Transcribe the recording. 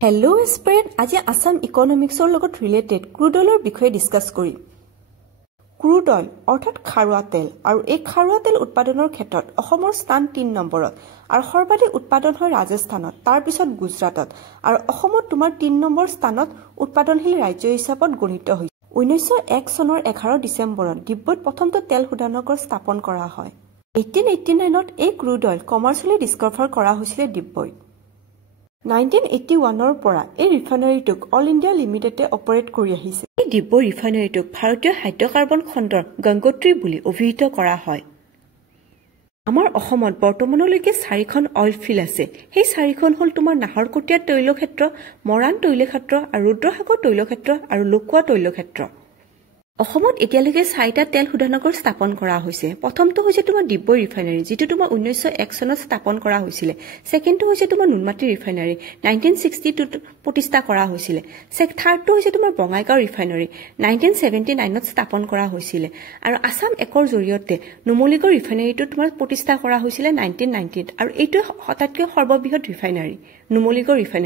Hello' spread আজি আসাম ইকনমিক্সৰ লগত related crude অইলৰ বিষয়ে ডিসকাস কৰিম। ক্ৰুড অইল অৰ্থাৎ খাৰুৱা তেল আৰু এই খাৰুৱা তেল উৎপাদনৰ ক্ষেত্ৰত অসমৰ স্থান ৩ নম্বৰত আৰু সৰ্বাধিক উৎপাদন হয় ৰাজস্থানত, তাৰ পিছত গুজৰাটত আৰু অসমত তোমাৰ ৩ নম্বৰ স্থানত উৎপাদনশীল ৰাজ্য হিচাপত গণিত হৈছে। 1901 চনৰ 11 ডিচেম্বৰত ডিব্ৰুত প্ৰথমটো তেল শোধনাগাৰ স্থাপন কৰা হয়। 1889ত এই ক্ৰুড অইল কমাৰ্চিয়েলি ডিস্কভাৰ কৰা হৈছিল ডিব্ৰুত। 1981ৰ পৰা এই ৰিফাইনাৰীটোক অল ইণ্ডিয়া লিমিটেডে অপাৰেট কৰি আহিছে। এই ডিব্ৰু ৰিফাইনাৰীটোক ভাৰতীয় হাইড্ৰকাৰ্বন খণ্ডৰ গংগোত্ৰী বুলি অভিহিত কৰা হয়। আমাৰ অসমত বৰ্তমানলৈকে 4খন অইল ফিল্ড আছে। সেই 4খন হ'ল তোমাৰ নাহৰকটীয়া তৈলক্ষেত্ৰ, মৰাণ তৈলক্ষেত্ৰ আৰু ৰুদ্ৰসাগৰ তৈলক্ষেত্ৰ আৰু লকুৱা তৈলক্ষেত্ৰ। অসমত এতিয়ালৈকে 4টা তেল শোধনাগাৰ স্থাপন কৰা হৈছে। প্ৰথমটো হৈছে তোমাৰ ডিব্ৰু ৰিফাইনাৰী, যিটো তোমাৰ 1901 চনত স্থাপন কৰা হৈছিল। ছেকেণ্ডটো হৈছে তোমাৰ নুনমাটি ৰিফাইনাৰী, 1962ত প্ৰতিষ্ঠা কৰা হৈছিল। থাৰ্ডটো হৈছে তোমাৰ বঙাইগাঁও ৰিফাইনাৰী, 1979ত স্থাপন কৰা হৈছিল। আৰু আসাম একৰ জৰিয়তে নুমলীগড় ৰিফাইনাৰীটো তোমাৰ প্ৰতিষ্ঠা কৰা হৈছিল 1990ত, আৰু এইটো আটাইতকৈ সৰ্ববৃহৎ ৰিফাইনাৰী নুমলীগড় ৰিফাইনাৰী।